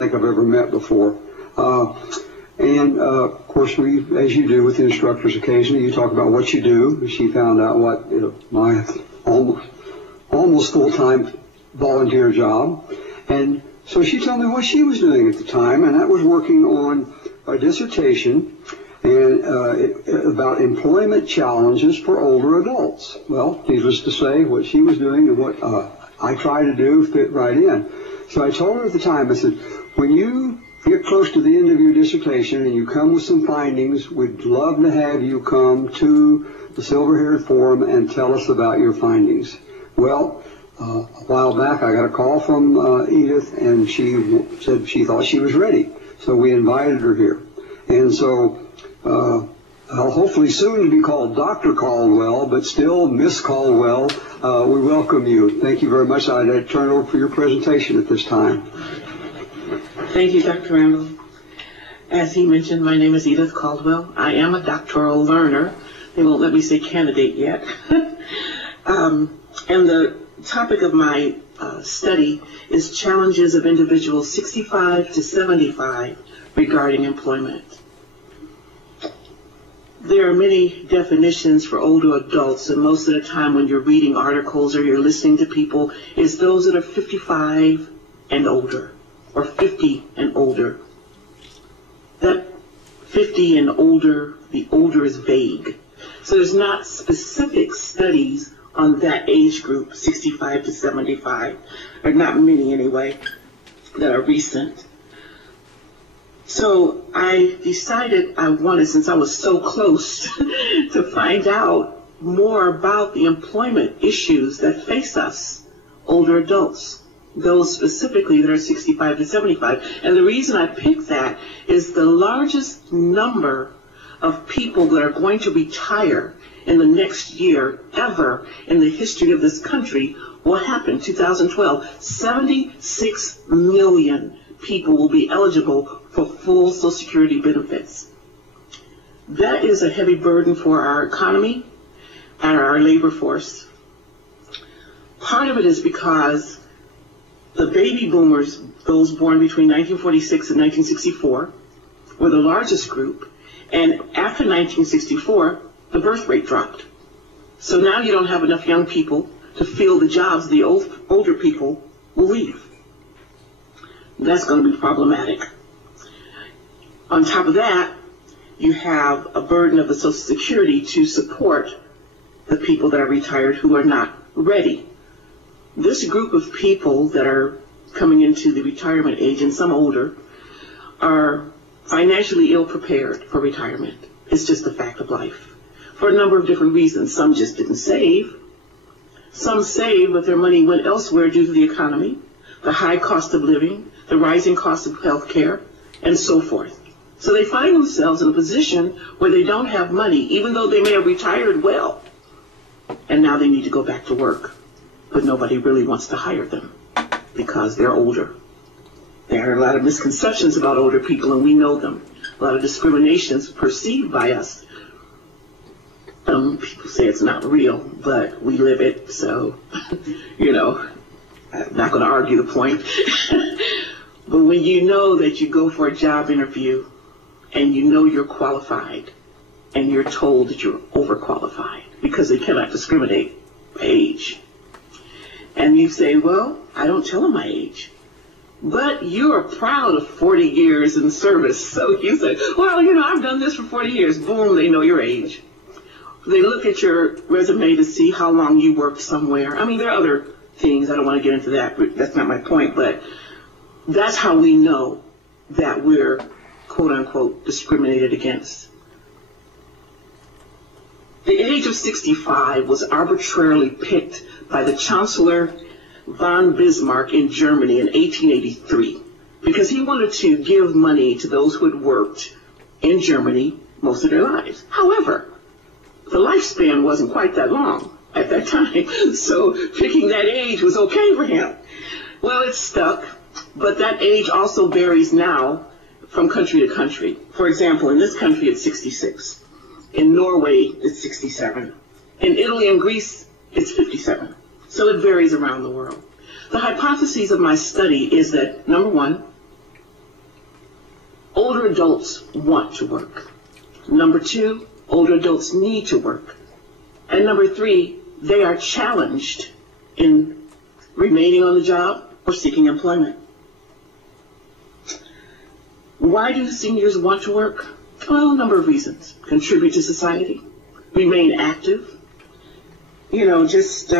think I've ever met before. Of course, as you do with the instructors occasionally, you talk about what you do. She found out what my almost full-time volunteer job. And so she told me what she was doing at the time, and that was working on a dissertation about employment challenges for older adults. Well, needless to say, what she was doing and what I try to do fit right in. So I told her at the time, I said, when you get close to the end of your dissertation and you come with some findings, we'd love to have you come to the Silver-Haired Forum and tell us about your findings. Well, a while back I got a call from Edith, and she said she thought she was ready. So we invited her here. And so I'll hopefully soon be called Dr. Caldwell, but still Miss Caldwell. We welcome you. Thank you very much. I'd turn it over for your presentation at this time. Thank you, Dr. Randall. As he mentioned, my name is Edith Caldwell. I am a doctoral learner. They won't let me say candidate yet. And the topic of my study is challenges of individuals 65 to 75 regarding employment. There are many definitions for older adults, and most of the time when you're reading articles or you're listening to people, it's those that are 55 and older, or 50 and older. That 50 and older, the older is vague. So there's not specific studies on that age group, 65 to 75, or not many anyway, that are recent. So I decided I wanted, since I was so close, to find out more about the employment issues that face us, older adults, those specifically that are 65 to 75. And the reason I picked that is the largest number of people that are going to retire in the next year ever in the history of this country will happen. 2012, 76 million people will be eligible for full Social Security benefits. That is a heavy burden for our economy and our labor force. Part of it is because the baby boomers, those born between 1946 and 1964, were the largest group, and after 1964, the birth rate dropped. So now you don't have enough young people to fill the jobs the older people will leave. That's going to be problematic. On top of that, you have a burden of the Social Security to support the people that are retired who are not ready. This group of people that are coming into the retirement age, and some older, are financially ill-prepared for retirement. It's just a fact of life, for a number of different reasons. Some just didn't save. Some saved, but their money went elsewhere due to the economy, the high cost of living, the rising cost of health care, and so forth. So they find themselves in a position where they don't have money, even though they may have retired well, and now they need to go back to work. But nobody really wants to hire them because they're older. There are a lot of misconceptions about older people, and we know them. A lot of discriminations perceived by us. People say it's not real, but we live it, so, I'm not going to argue the point. But when you know that you go for a job interview and you know you're qualified and you're told that you're overqualified because they cannot discriminate by age, and you say, well, I don't tell them my age, but you are proud of 40 years in service. So you say, well, I've done this for 40 years. Boom, they know your age. They look at your resume to see how long you worked somewhere. I mean, there are other things. I don't want to get into that. But that's not my point. But that's how we know that we're, quote unquote, discriminated against. The age of 65 was arbitrarily picked by the Chancellor von Bismarck in Germany in 1883 because he wanted to give money to those who had worked in Germany most of their lives. However, the lifespan wasn't quite that long at that time, so picking that age was okay for him. Well, it stuck, but that age also varies now from country to country. For example, in this country it's 66. In Norway it's 67. In Italy and Greece it's 57. So it varies around the world. The hypothesis of my study is that, number one, older adults want to work. Number 2, older adults need to work. And number 3, they are challenged in remaining on the job or seeking employment. Why do seniors want to work? Well, a number of reasons. Contribute to society, remain active, just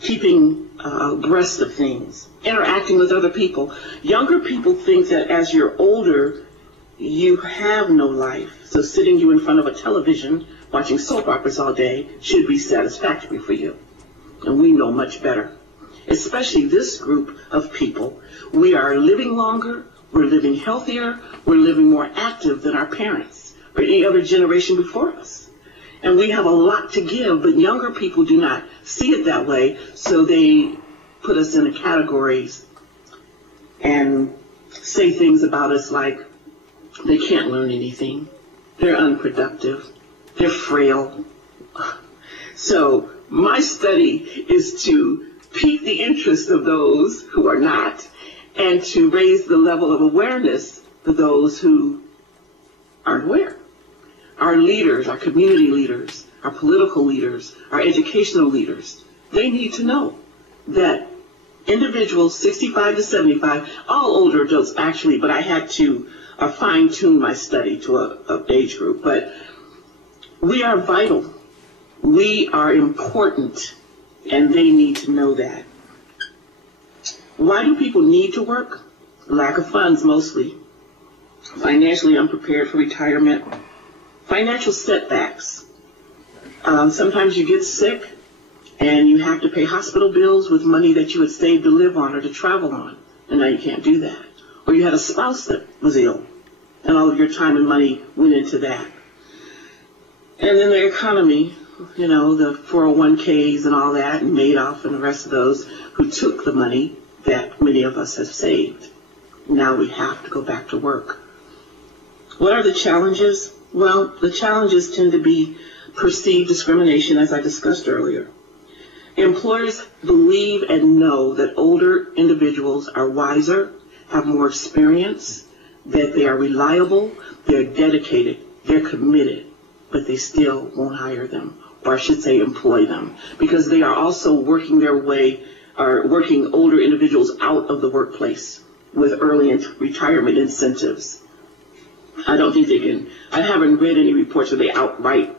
keeping abreast of things, interacting with other people. Younger people think that as you're older, you have no life. So sitting you in front of a television watching soap operas all day should be satisfactory for you. And we know much better. Especially this group of people. We are living longer, we're living healthier, we're living more active than our parents or any other generation before us. And we have a lot to give, but younger people do not see it that way, so they put us in the categories and say things about us like they can't learn anything, they're unproductive, they're frail. So my study is to pique the interest of those who are not and to raise the level of awareness for those who aren't aware. Our leaders, our community leaders, our political leaders, our educational leaders, they need to know that individuals 65 to 75, all older adults actually, but I had to fine-tune my study to an age group, but we are vital. We are important, and they need to know that. Why do people need to work? Lack of funds, mostly. Financially unprepared for retirement. Financial setbacks. Sometimes you get sick and you have to pay hospital bills with money that you had saved to live on or to travel on, and now you can't do that. Or you had a spouse that was ill, and all of your time and money went into that. And then the economy, the 401ks and all that, and Madoff and the rest of those who took the money that many of us have saved. Now we have to go back to work. What are the challenges? Well, the challenges tend to be perceived discrimination, as I discussed earlier. Employers believe and know that older individuals are wiser, have more experience, that they are reliable, they're dedicated, they're committed, but they still won't hire them, or I should say employ them, because they are also working older individuals out of the workplace with early retirement incentives. I don't think they can. I haven't read any reports where they outright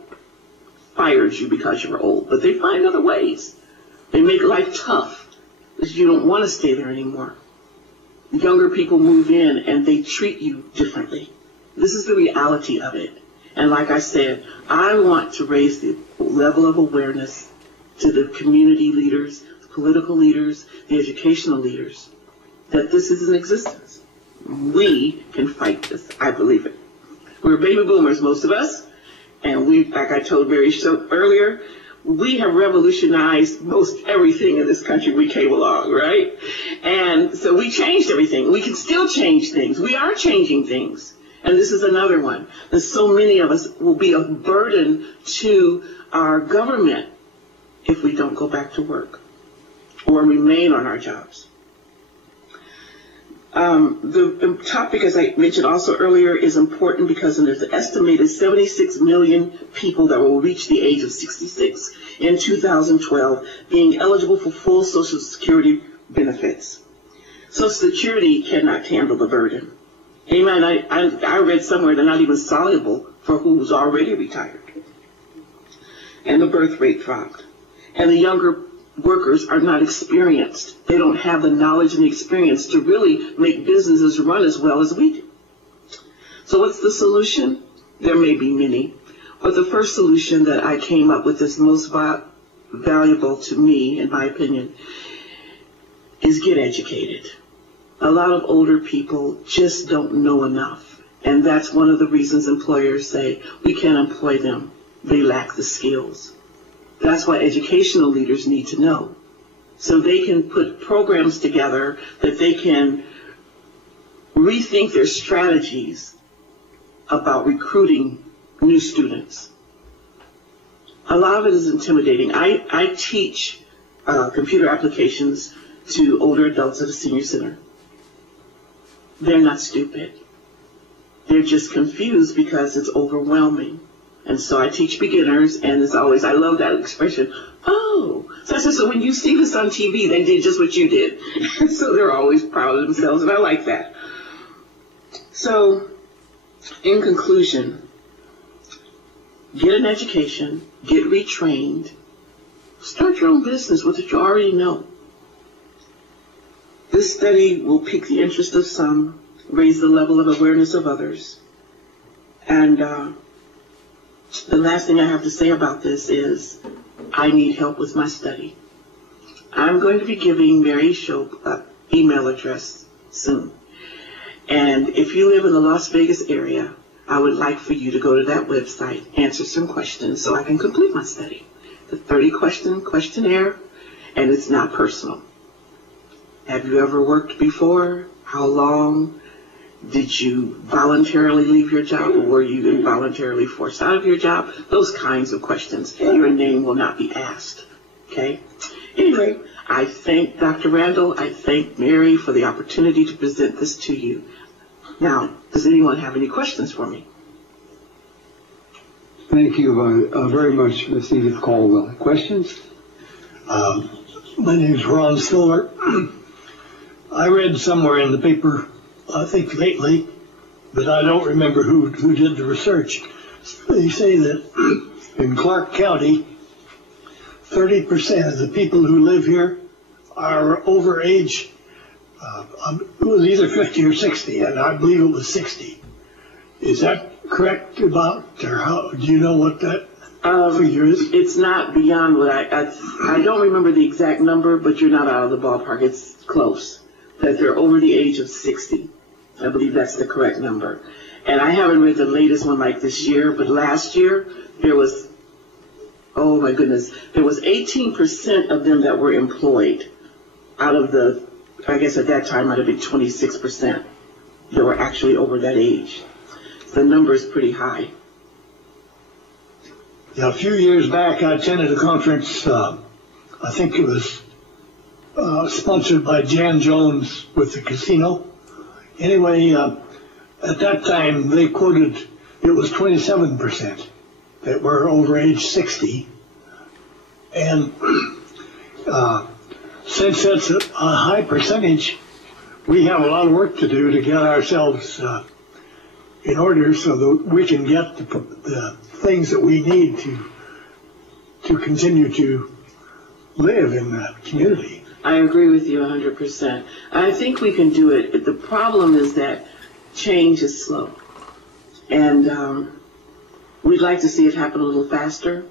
fired you because you were old, but they find other ways. They make life tough because you don't want to stay there anymore. Younger people move in and they treat you differently. This is the reality of it. And like I said, I want to raise the level of awareness to the community leaders, the political leaders, the educational leaders, that this is in existence. We can fight this. I believe it. We're baby boomers, most of us, and we, like I told Barry earlier, we have revolutionized most everything in this country we came along, right? And so we changed everything. We can still change things. We are changing things. And this is another one. And so many of us will be a burden to our government if we don't go back to work or remain on our jobs. The topic, as I mentioned also earlier, is important because there's an estimated 76 million people that will reach the age of 66 in 2012 being eligible for full Social Security benefits. Social Security cannot handle the burden. Amen. I read somewhere they're not even soluble for who's already retired. And the birth rate dropped. And the younger workers are not experienced. They don't have the knowledge and the experience to really make businesses run as well as we do. So what's the solution? There may be many. But the first solution that I came up with is most valuable to me, in my opinion, is get educated. A lot of older people just don't know enough. And that's one of the reasons employers say we can't employ them. They lack the skills. That's why educational leaders need to know. So they can put programs together that they can rethink their strategies about recruiting new students. A lot of it is intimidating. I teach computer applications to older adults at a senior center. They're not stupid. they're just confused because it's overwhelming. And so I teach beginners, and it's always, I love that expression, oh. So I said, so when you see this on TV, they did just what you did. So they're always proud of themselves, and I like that. So, in conclusion, get an education, get retrained, start your own business with what you already know. This study will pique the interest of some, raise the level of awareness of others. And the last thing I have to say about this is I need help with my study. I'm going to be giving Mary Shope an email address soon. And if you live in the Las Vegas area, I would like for you to go to that website, answer some questions so I can complete my study. The 30-question questionnaire, and it's not personal. Have you ever worked before? How long? Did you voluntarily leave your job, or were you involuntarily forced out of your job? Those kinds of questions. Your name will not be asked. Okay? Anyway, I thank Dr. Randall. I thank Mary for the opportunity to present this to you. Now, does anyone have any questions for me? Thank you very much, Ms. Edith Caldwell. Questions? My name is Ron Stiller. I read somewhere in the paper, I think lately, but I don't remember who did the research. They say that in Clark County, 30% of the people who live here are over age, it was either 50 or 60, and I believe it was 60. Is that correct about, or how, do you know what that figure is? It's not beyond what I don't remember the exact number, but you're not out of the ballpark. It's close. That they're over the age of 60. I believe that's the correct number. And I haven't read the latest one like this year, but last year there was, oh my goodness, there was 18% of them that were employed out of the, I guess at that time might have been 26% that were actually over that age. The number is pretty high. Yeah, a few years back I attended a conference, I think it was sponsored by Jan Jones with the casino. Anyway, at that time they quoted it was 27% that were over age 60. And since that's a high percentage, we have a lot of work to do to get ourselves in order so that we can get the things that we need to continue to live in that community. I agree with you 100%. I think we can do it. The problem is that change is slow. And we'd like to see it happen a little faster.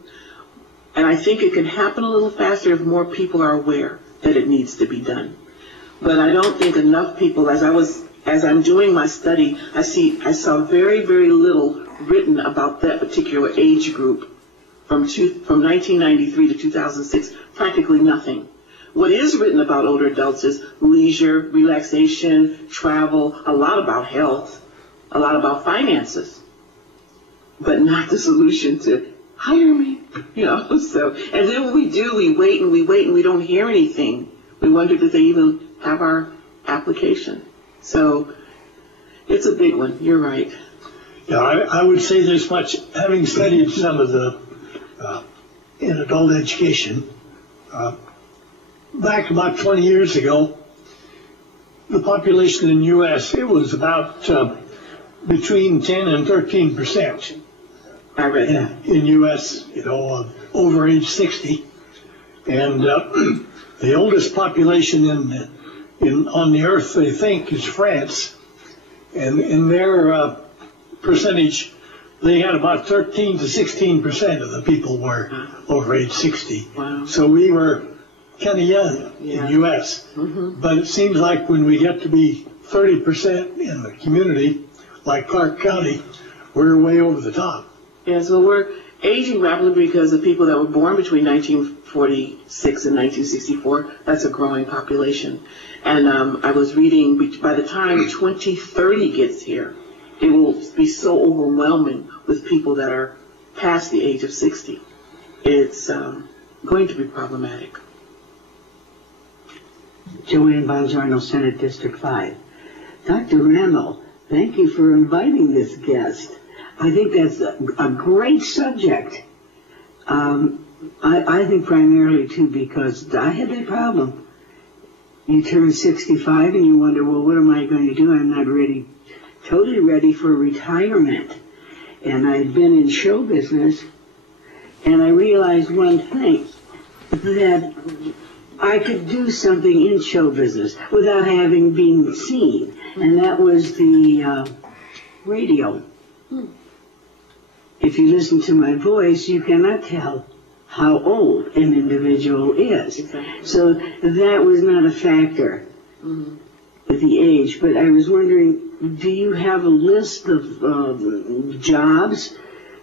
And I think it can happen a little faster if more people are aware that it needs to be done. But I don't think enough people, as I'm doing my study, I saw very, very little written about that particular age group from 1993 to 2006, practically nothing. What is written about older adults is leisure, relaxation, travel, a lot about health, a lot about finances, but not the solution to hire me, So, and then when we do, we wait and we don't hear anything. We wonder, did they even have our application? So it's a big one. You're right. Yeah, I would say this much. Having studied some of the in adult education, back about 20 years ago, the population in the U.S., it was about between 10 and 13%. I read that. In U.S., over age 60. And the oldest population on the earth, they think, is France. And in their percentage, they had about 13 to 16% of the people were over age 60. Wow. So we were kind of young in the U.S. Mm-hmm. But it seems like when we get to be 30% in the community, like Clark County, we're way over the top. Yes, well, we're aging rapidly because of people that were born between 1946 and 1964. That's a growing population. And I was reading, by the time 2030 gets here, it will be so overwhelming with people that are past the age of 60. It's going to be problematic. Joanne Bongiorno, Senate District 5. Dr. Randall, Thank you for inviting this guest. I think that's a great subject. I think primarily, too, because I had that problem. You turn 65 and you wonder, well, what am I going to do? I'm not ready, totally ready for retirement. And I'd been in show business, and I realized one thing, that I could do something in show business without having been seen, and that was the radio. If you listen to my voice, you cannot tell how old an individual is. Exactly. So that was not a factor with the age. But I was wondering, do you have a list of jobs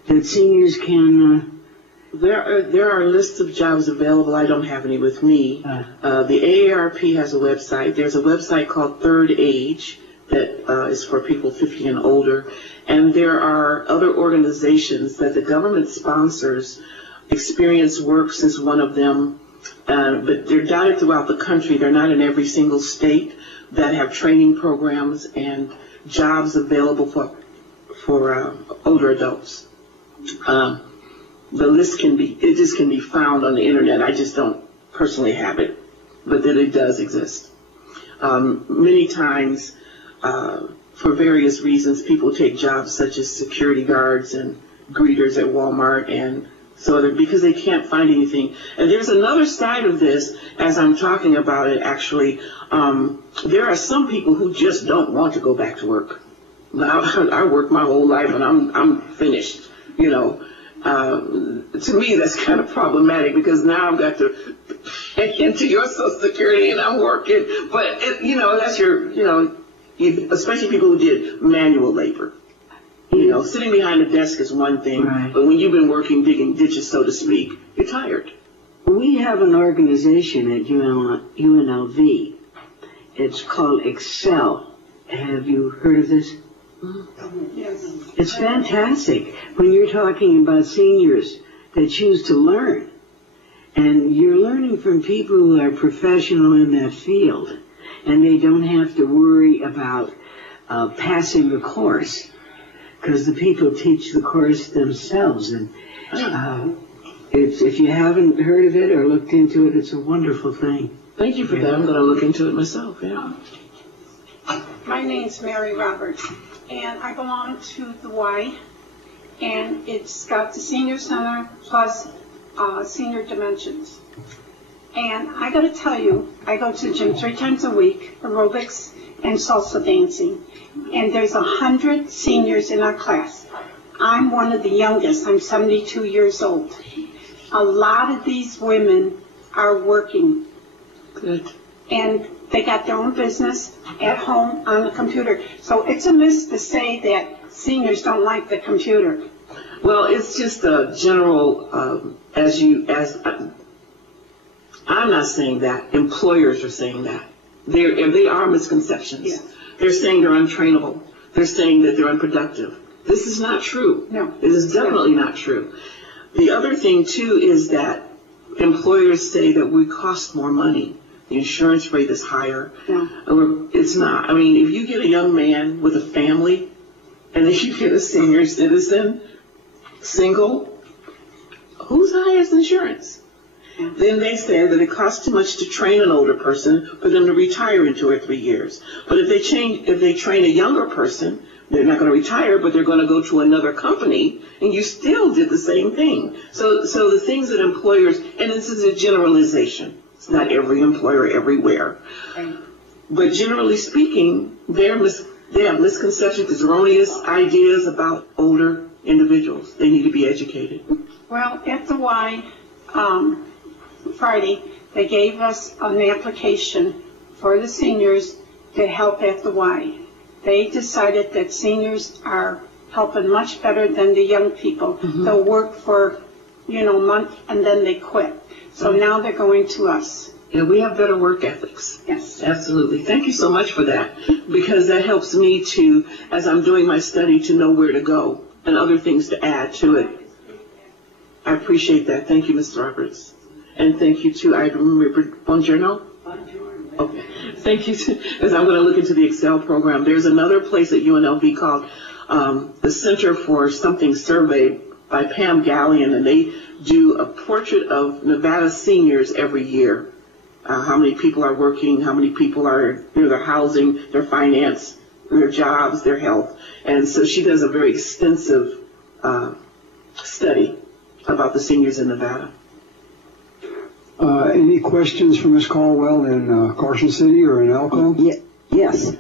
that seniors can... There are lists of jobs available. I don't have any with me. The AARP has a website. There's a website called Third Age that is for people 50 and older. And there are other organizations that the government sponsors. Experience Works is one of them, but they're dotted throughout the country. They're not in every single state, that have training programs and jobs available for older adults. The list can be found on the internet. I just don't personally have it, but that it does exist. Many times, for various reasons, people take jobs such as security guards and greeters at Walmart and so because they can't find anything. And there's another side of this, as I'm talking about it, actually. There are some people who just don't want to go back to work. I worked my whole life and I'm finished, you know. To me, that's kind of problematic because now I've got to pay into your Social Security and I'm working. But, that's especially people who did manual labor. Sitting behind a desk is one thing, right. But when you've been working, digging ditches, so to speak, you're tired. We have an organization at UNLV. It's called Excel. Have you heard of this? Yes. It's fantastic when you're talking about seniors that choose to learn. And you're learning from people who are professional in that field. And they don't have to worry about passing the course, because the people teach the course themselves. And if you haven't heard of it or looked into it, it's a wonderful thing. Thank you for that. I'm going to look into it myself. Yeah. My name's Mary Roberts, and I belong to the Y, and it's got the senior center plus senior dimensions. And I got to tell you, I go to the gym 3 times a week, aerobics and salsa dancing. And there's 100 seniors in our class. I'm one of the youngest. I'm 72 years old. A lot of these women are working. Good. And they got their own business at home on the computer. So it's a myth to say that seniors don't like the computer. Well, it's just a general, I'm not saying that. Employers are saying that. They are misconceptions. Yes. They're saying they're untrainable. They're saying that they're unproductive. This is not true. No. It is definitely not true. The other thing, too, is that employers say that we cost more money. The insurance rate is higher. No. It's not. I mean, if you get a young man with a family, and if you get a senior citizen, single, whose highest insurance? Then they say that it costs too much to train an older person for them to retire in 2 or 3 years. But if they train a younger person, they're not going to retire, but they're going to go to another company, and you still did the same thing. So the things that employers, and this is a generalization. It's not every employer everywhere. Right. But generally speaking, they have misconceptions, erroneous ideas about older individuals. They need to be educated. Well, at the Y, Friday, they gave us an application for the seniors to help at the Y. They decided that seniors are helping much better than the young people. Mm-hmm. They'll work for, a month and then they quit. So now they're going to us. Yeah, we have better work ethics. Yes. Absolutely. Thank you so much for that, because that helps me to, as I'm doing my study, to know where to go and other things to add to it. I appreciate that. Thank you, Ms. Roberts. And thank you, too. I remember, buongiorno? Okay, thank you. Because I'm going to look into the Excel program. There's another place at UNLV called the Center for Something Survey by Pam Gallion, and they do a portrait of Nevada seniors every year. How many people are working, how many people are, their housing, their finance, their jobs, their health. And so she does a very extensive study about the seniors in Nevada. Any questions for Ms. Caldwell in Carson City or in Elko? Yes.